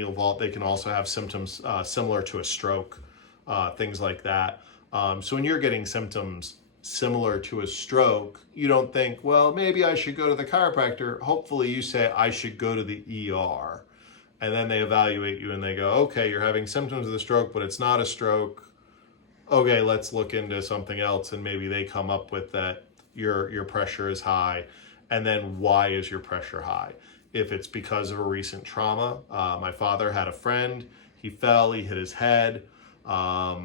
cranial vault. They can also have symptoms similar to a stroke, things like that. So when you're getting symptoms similar to a stroke, you don't think, well, maybe I should go to the chiropractor. Hopefully you say, I should go to the ER. And then they evaluate you and they go, okay, you're having symptoms of the stroke, but it's not a stroke. Okay, let's look into something else. And maybe they come up with that your pressure is high. And then why is your pressure high? If it's because of a recent trauma, my father had a friend, he fell, he hit his head. A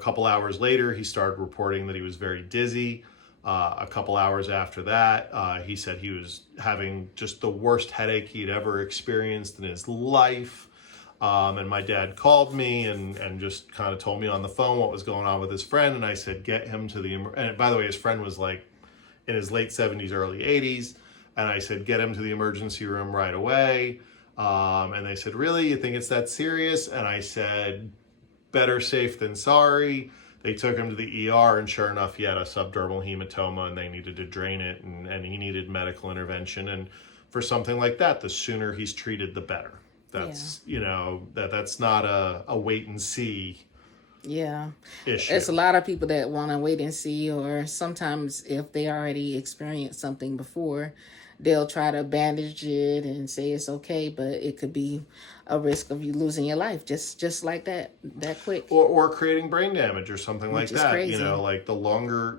couple hours later, he started reporting that he was very dizzy. A couple hours after that, he said he was having just the worst headache he'd ever experienced in his life. And my dad called me and just kind of told me on the phone what was going on with his friend. And I said, get him to the, and by the way, his friend was like in his late 70s, early 80s. And I said, get him to the emergency room right away. And they said, really? You think it's that serious? And I said, better safe than sorry. They took him to the ER, and sure enough, he had a subdermal hematoma, and they needed to drain it, and he needed medical intervention. And for something like that, the sooner he's treated, the better. That's, that's not a wait and see issue. There's a lot of people that want to wait and see, or sometimes if they already experienced something before, they'll try to bandage it and say it's okay, but it could be a risk of you losing your life just like that quick. Or creating brain damage or something like that. Crazy. Like the longer,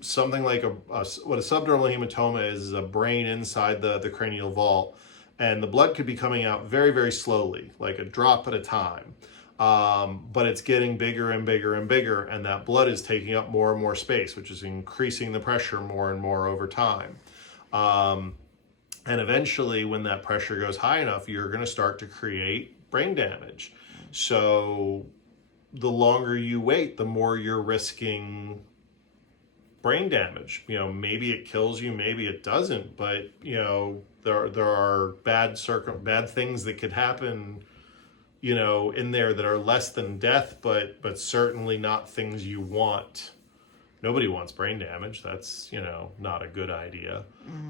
something like what a subdermal hematoma is a brain inside the cranial vault, and the blood could be coming out very, very slowly, like a drop at a time. But it's getting bigger and bigger and bigger, and that blood is taking up more and more space, which is increasing the pressure more and more over time. And eventually, when that pressure goes high enough, you're going to start to create brain damage. So the longer you wait, the more you're risking brain damage. Maybe it kills you, maybe it doesn't, but there are bad things that could happen, in there that are less than death, but certainly not things you want. Nobody wants brain damage. That's, not a good idea,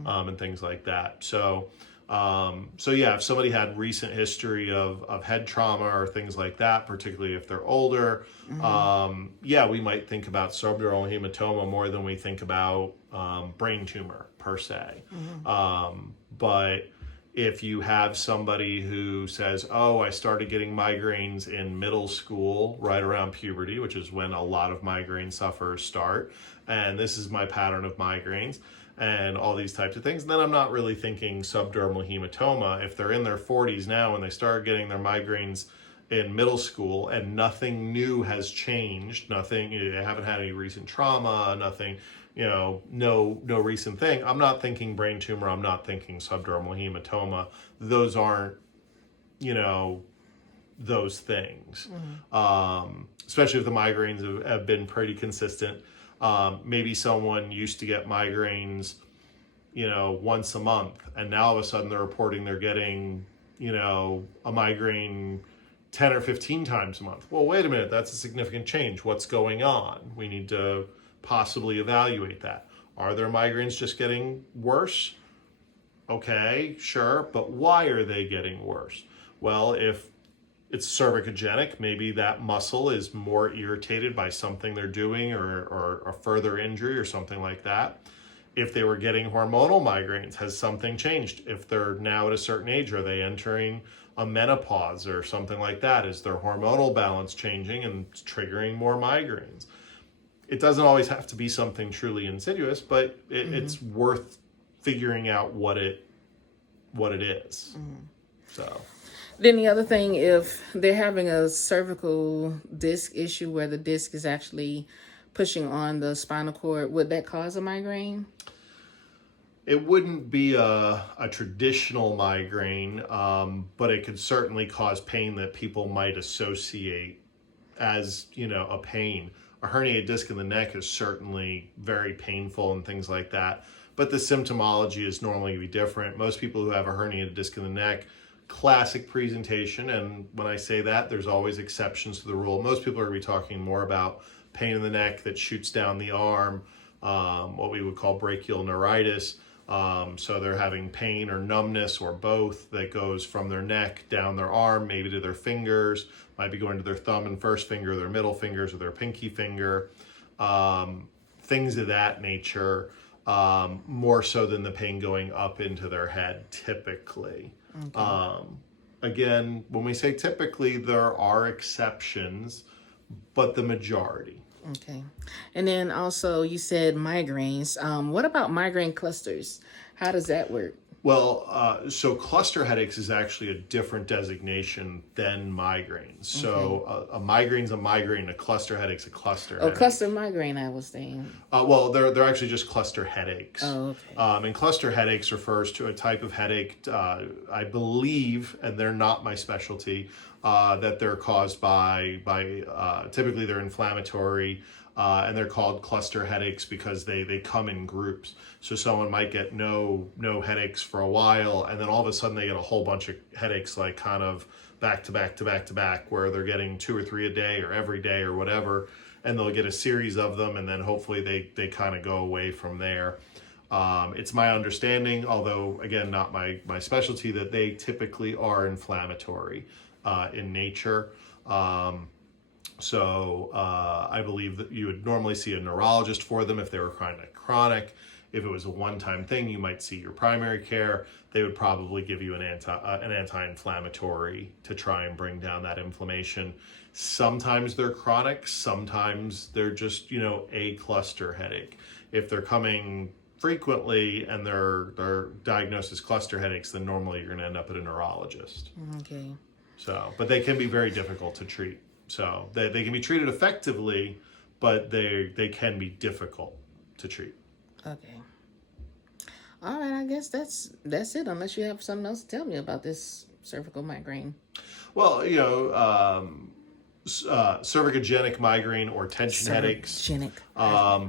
and things like that. So if somebody had recent history of head trauma or things like that, particularly if they're older, we might think about subdural hematoma more than we think about brain tumor per se. But if you have somebody who says, oh, I started getting migraines in middle school, right around puberty, which is when a lot of migraine sufferers start, and this is my pattern of migraines, and all these types of things, then I'm not really thinking subdermal hematoma. If they're in their 40s now and they start getting their migraines in middle school and nothing new has changed, they haven't had any recent trauma, nothing, no recent thing, I'm not thinking brain tumor, I'm not thinking subdermal hematoma. Those aren't, those things. Especially if the migraines have been pretty consistent. Maybe someone used to get migraines, once a month, and now all of a sudden they're reporting they're getting, a migraine 10 or 15 times a month. Well, wait a minute, that's a significant change. What's going on? We need to possibly evaluate that. Are their migraines just getting worse? Okay, sure, but why are they getting worse? Well, if it's cervicogenic, maybe that muscle is more irritated by something they're doing or a further injury or something like that. If they were getting hormonal migraines, has something changed? If they're now at a certain age, are they entering a menopause or something like that? Is their hormonal balance changing and triggering more migraines? It doesn't always have to be something truly insidious, but it's worth figuring out what it is. So then the other thing, if they're having a cervical disc issue where the disc is actually pushing on the spinal cord, would that cause a migraine? It wouldn't be a traditional migraine, but it could certainly cause pain that people might associate as, a pain. A herniated disc in the neck is certainly very painful and things like that, but the symptomology is normally going to be different. Most people who have a herniated disc in the neck, classic presentation, and when I say that, there's always exceptions to the rule. Most people are going to be talking more about pain in the neck that shoots down the arm, what we would call brachial neuritis, So they're having pain or numbness or both that goes from their neck down their arm, maybe to their fingers, might be going to their thumb and first finger, their middle fingers, or their pinky finger, things of that nature, more so than the pain going up into their head typically. Okay. Again, when we say typically, there are exceptions, but the majority. Okay. And then also you said migraines. What about migraine clusters? How does that work? Well, so cluster headaches is actually a different designation than migraines. So a migraine's a migraine, a cluster headache's a cluster headache. Cluster migraine, I was saying. Well, they're actually just cluster headaches. Oh, okay. And cluster headaches refers to a type of headache, I believe, and they're not my specialty, that they're caused by typically they're inflammatory, and they're called cluster headaches because they come in groups. So someone might get no headaches for a while, and then all of a sudden they get a whole bunch of headaches, like kind of back to back to back to back, where they're getting 2 or 3 a day or every day or whatever, and they'll get a series of them, and then hopefully they kind of go away from there. It's my understanding, although again not my specialty, that they typically are inflammatory in nature. So I believe that you would normally see a neurologist for them if they were chronic. If it was a one-time thing, you might see your primary care. They would probably give you an anti-inflammatory to try and bring down that inflammation. Sometimes they're chronic, sometimes they're just, a cluster headache. If they're coming frequently and they're diagnosed as cluster headaches, then normally you're going to end up at a neurologist. Okay. So, but they can be very difficult to treat. So they can be treated effectively, but they can be difficult to treat. Okay. All right, I guess that's it, unless you have something else to tell me about this cervical migraine. Well, cervicogenic migraine or tension headaches.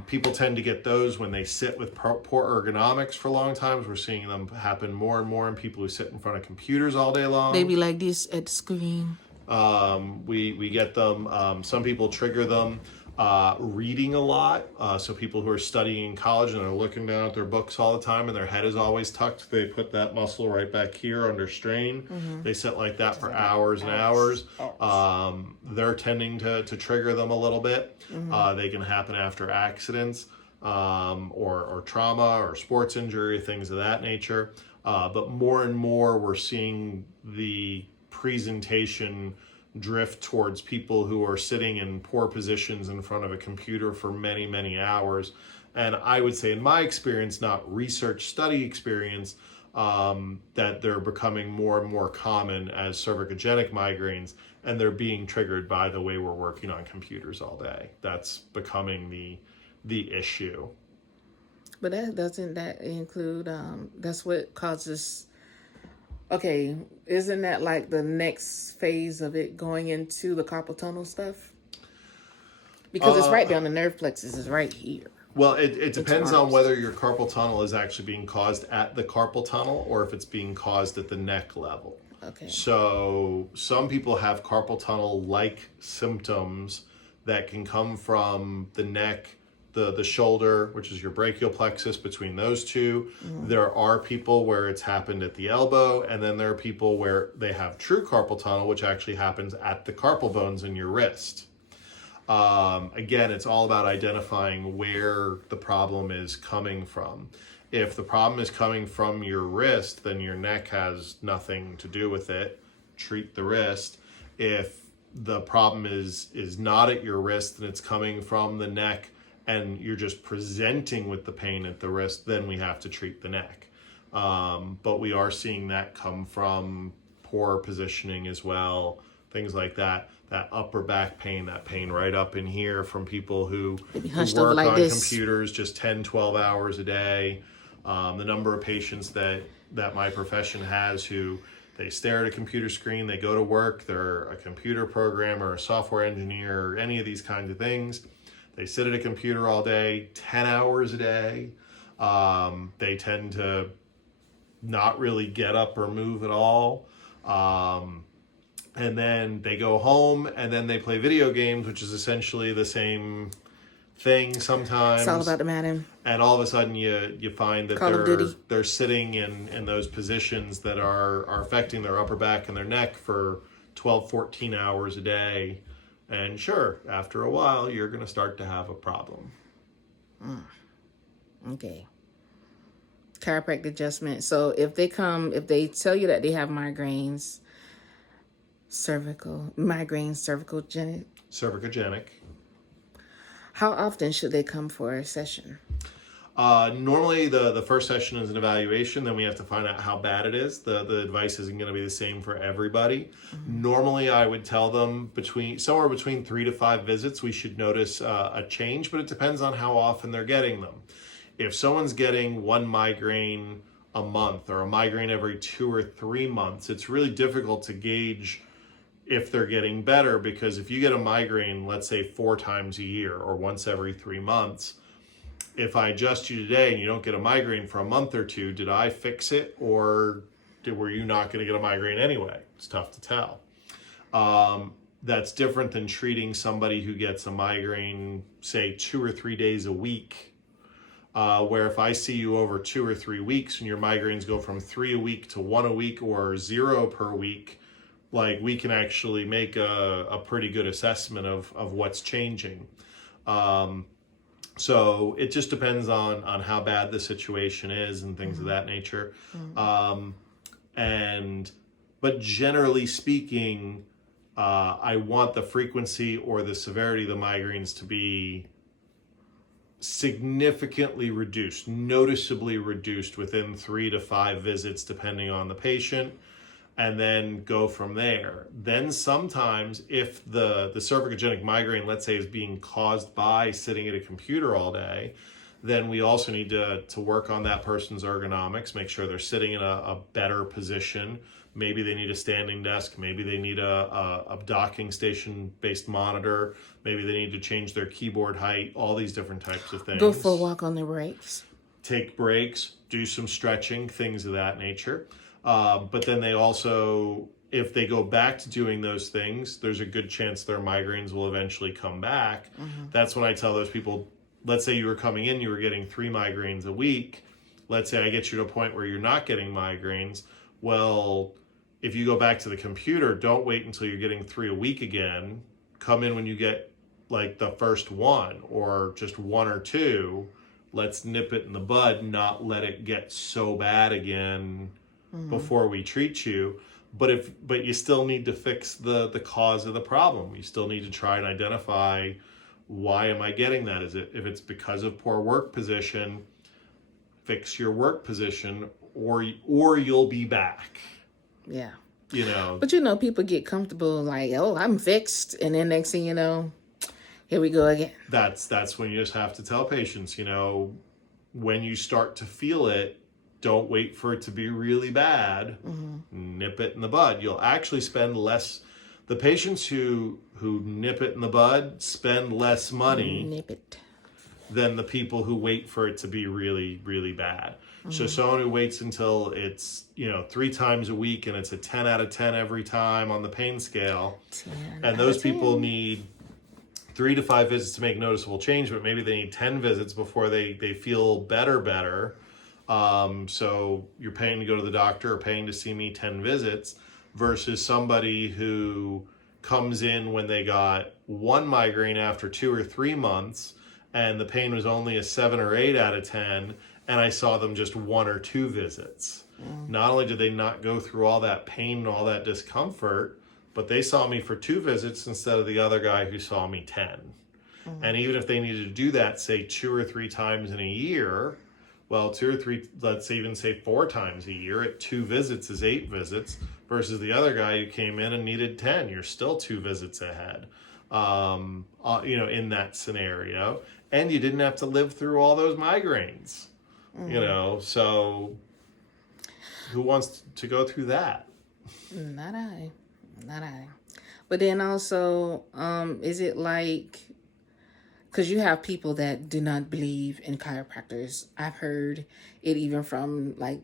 People tend to get those when they sit with poor ergonomics for long times. We're seeing them happen more and more in people who sit in front of computers all day long. Maybe like this at the screen. We get them. Some people trigger them reading a lot. So people who are studying in college and they're looking down at their books all the time and their head is always tucked, they put that muscle right back here under strain. Mm-hmm. They sit like that for hours and hours. They're tending to trigger them a little bit. Mm-hmm. They can happen after accidents or trauma or sports injury, things of that nature. But more and more we're seeing the presentation drift towards people who are sitting in poor positions in front of a computer for many, many hours. And I would say in my experience, not research study experience, that they're becoming more and more common as cervicogenic migraines, and they're being triggered by the way we're working on computers all day. That's becoming the issue. But doesn't that include, that's what causes... Okay, isn't that like the next phase of it going into the carpal tunnel stuff? Because it's right down the nerve plexus, is right here. Well, it depends on whether your carpal tunnel is actually being caused at the carpal tunnel or if it's being caused at the neck level. Okay. So some people have carpal tunnel-like symptoms that can come from the neck, the shoulder, which is your brachial plexus, between those two. Mm-hmm. There are people where it's happened at the elbow, and then there are people where they have true carpal tunnel, which actually happens at the carpal bones in your wrist. Again, it's all about identifying where the problem is coming from. If the problem is coming from your wrist, then your neck has nothing to do with it. Treat the wrist. If the problem is not at your wrist and it's coming from the neck, and you're just presenting with the pain at the wrist, then we have to treat the neck. But we are seeing that come from poor positioning as well, things like that. That upper back pain, that pain right up in here from people who work on computers just 10, 12 hours a day. The number of patients that my profession has who they stare at a computer screen, they go to work, they're a computer programmer, a software engineer, or any of these kinds of things. They sit at a computer all day, 10 hours a day. They tend to not really get up or move at all. And then they go home and then they play video games, which is essentially the same thing sometimes. It's all about the Madden. And all of a sudden you find that Call of Duty. they're sitting in those positions that are affecting their upper back and their neck for 12, 14 hours a day. And sure, after a while, you're going to start to have a problem. Okay. Chiropractic adjustment. So if they tell you that they have cervicogenic. Cervicogenic. How often should they come for a session? Normally, the first session is an evaluation. Then we have to find out how bad it is. The advice isn't going to be the same for everybody. Normally, I would tell them somewhere between 3 to 5 visits, we should notice a change, but it depends on how often they're getting them. If someone's getting one migraine a month or a migraine every 2 or 3 months, it's really difficult to gauge if they're getting better, because if you get a migraine, let's say 4 times a year or once every 3 months, if I adjust you today and you don't get a migraine for a month or two, did I fix it, or were you not going to get a migraine anyway? It's tough to tell. That's different than treating somebody who gets a migraine, say 2 or 3 days a week, where if I see you over 2 or 3 weeks and your migraines go from 3 a week to 1 a week or 0 per week, like we can actually make a pretty good assessment of what's changing. So it just depends on how bad the situation is and things of that nature. But generally speaking, I want the frequency or the severity of the migraines to be significantly reduced, noticeably reduced within 3 to 5 visits, depending on the patient, and then go from there. Then sometimes if the cervicogenic migraine, let's say, is being caused by sitting at a computer all day, then we also need to work on that person's ergonomics, make sure they're sitting in a better position. Maybe they need a standing desk. Maybe they need a docking station-based monitor. Maybe they need to change their keyboard height, all these different types of things. Go for a walk on the breaks. Take breaks, do some stretching, things of that nature. But then they also, if they go back to doing those things, there's a good chance their migraines will eventually come back. That's when I tell those people, let's say you were coming in, you were getting 3 migraines a week. Let's say I get you to a point where you're not getting migraines. Well, if you go back to the computer, don't wait until you're getting 3 a week again. Come in when you get like the first 1 or just 1 or 2. Let's nip it in the bud, not let it get so bad again before we treat you. But you still need to fix the cause of the problem. You still need to try and identify, why am I getting that? If it's because of poor work position, fix your work position, or you'll be back. Yeah. But people get comfortable like, oh, I'm fixed, and then next thing you know, here we go again. That's when you just have to tell patients, when you start to feel it, don't wait for it to be really bad. Nip it in the bud. You'll actually spend less. The patients who nip it in the bud spend less money Nip it. than the people who wait for it to be really, really bad. So someone who waits until it's 3 times a week and it's a 10 out of 10 every time on the pain scale, and those people need 3 to 5 visits to make noticeable change, but maybe they need 10 visits before they feel better. So you're paying to go to the doctor or paying to see me 10 visits versus somebody who comes in when they got 1 migraine after 2 or 3 months and the pain was only a 7 or 8 out of 10, and I saw them just 1 or 2 visits. Not only did they not go through all that pain and all that discomfort, but they saw me for 2 visits instead of the other guy who saw me 10. And even if they needed to do that, say 2 or 3 times in a year, well, 2 or 3, let's even say 4 times a year at 2 visits is 8 visits versus the other guy who came in and needed 10. You're still 2 visits ahead, in that scenario. And you didn't have to live through all those migraines, so who wants to go through that? Not I. But then also, is it like, because you have people that do not believe in chiropractors. I've heard it even from like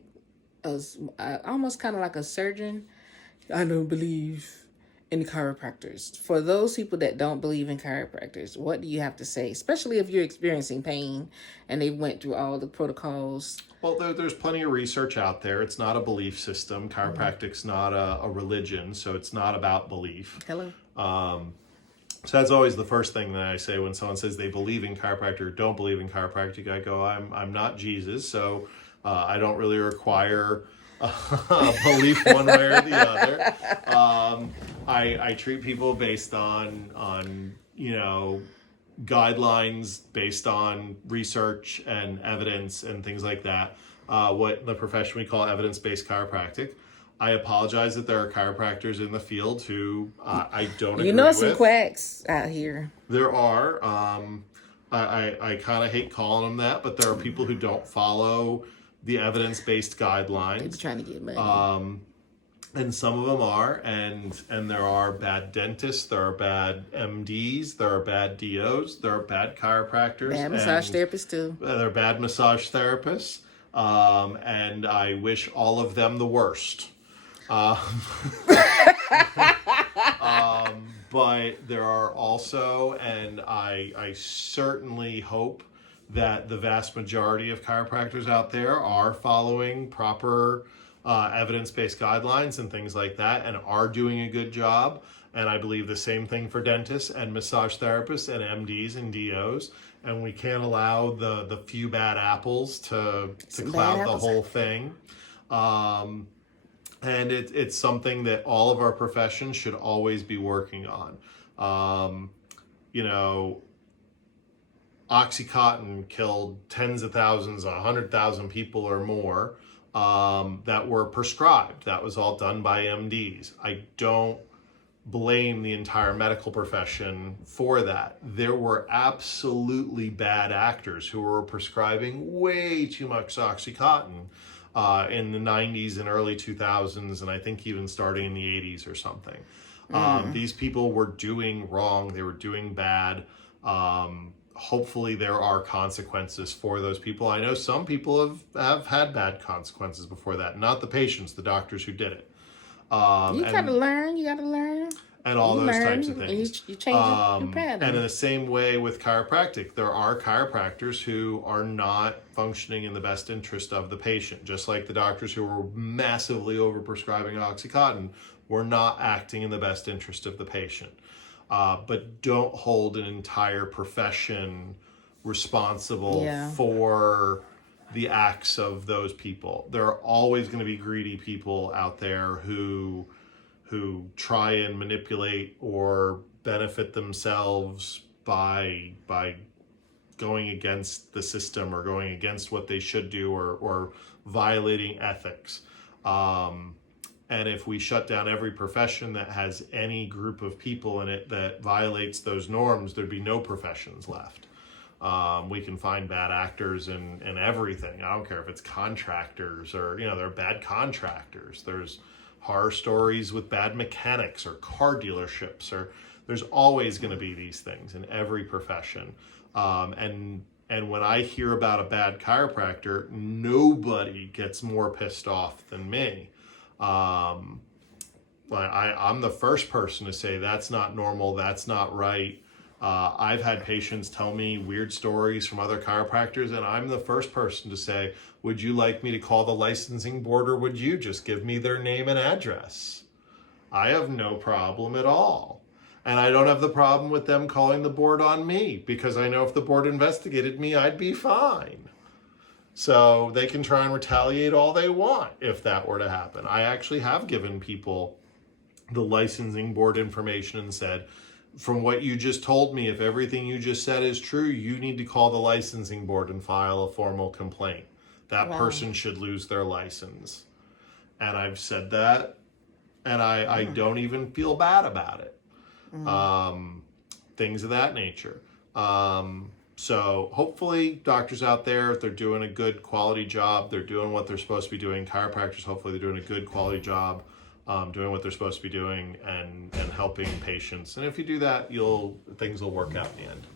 almost kind of like a surgeon. I don't believe in chiropractors. For those people that don't believe in chiropractors, what do you have to say? Especially if you're experiencing pain and they went through all the protocols. Well, there's plenty of research out there. It's not a belief system. Chiropractic's not a religion, so it's not about belief. Hello. So that's always the first thing that I say when someone says they believe in chiropractic or don't believe in chiropractic. I go, I'm not Jesus, so I don't really require a belief one way or the other. I treat people based on guidelines, based on research and evidence and things like that. What in the profession we call evidence-based chiropractic. I apologize that there are chiropractors in the field who I don't agree with. Some quacks out here. There are. I kind of hate calling them that, but there are people who don't follow the evidence-based guidelines. People trying to get money. And some of them are, and there are bad dentists, there are bad MDs, there are bad DOs, there are bad chiropractors. Bad massage therapists too. There are bad massage therapists, and I wish all of them the worst. But there are also, and I certainly hope that the vast majority of chiropractors out there are following proper evidence-based guidelines and things like that and are doing a good job. And I believe the same thing for dentists and massage therapists and MDs and DOs. And we can't allow the few bad apples to cloud the whole thing. And it's something that all of our professions should always be working on. Oxycontin killed tens of thousands, 100,000 people or more that were prescribed. That was all done by MDs. I don't blame the entire medical profession for that. There were absolutely bad actors who were prescribing way too much Oxycontin in the 90s and early 2000s, and I think even starting in the 80s or something. These people were doing wrong. They were doing bad. Hopefully there are consequences for those people. I know some people have had bad consequences before that. Not the patients, the doctors who did it. You gotta learn. And all those types of things. You change your pattern. And in the same way with chiropractic, there are chiropractors who are not functioning in the best interest of the patient. Just like the doctors who were massively overprescribing Oxycontin were not acting in the best interest of the patient. But don't hold an entire profession responsible for the acts of those people. There are always going to be greedy people out there who try and manipulate or benefit themselves by going against the system or going against what they should do or violating ethics. And if we shut down every profession that has any group of people in it that violates those norms, there'd be no professions left. We can find bad actors in everything. I don't care if it's contractors or, they're bad contractors. There's horror stories with bad mechanics or car dealerships, or there's always going to be these things in every profession. And when I hear about a bad chiropractor, nobody gets more pissed off than me. I'm the first person to say that's not normal, that's not right. I've had patients tell me weird stories from other chiropractors, and I'm the first person to say, would you like me to call the licensing board, or would you just give me their name and address? I have no problem at all. And I don't have the problem with them calling the board on me, because I know if the board investigated me, I'd be fine. So they can try and retaliate all they want if that were to happen. I actually have given people the licensing board information and said, from what you just told me, if everything you just said is true, you need to call the licensing board and file a formal complaint. That person should lose their license. And I've said that, and I don't even feel bad about it. Things of that nature. So hopefully doctors out there, if they're doing a good quality job, they're doing what they're supposed to be doing. Chiropractors, hopefully they're doing a good quality job, doing what they're supposed to be doing and helping patients. And if you do that, things will work out in the end.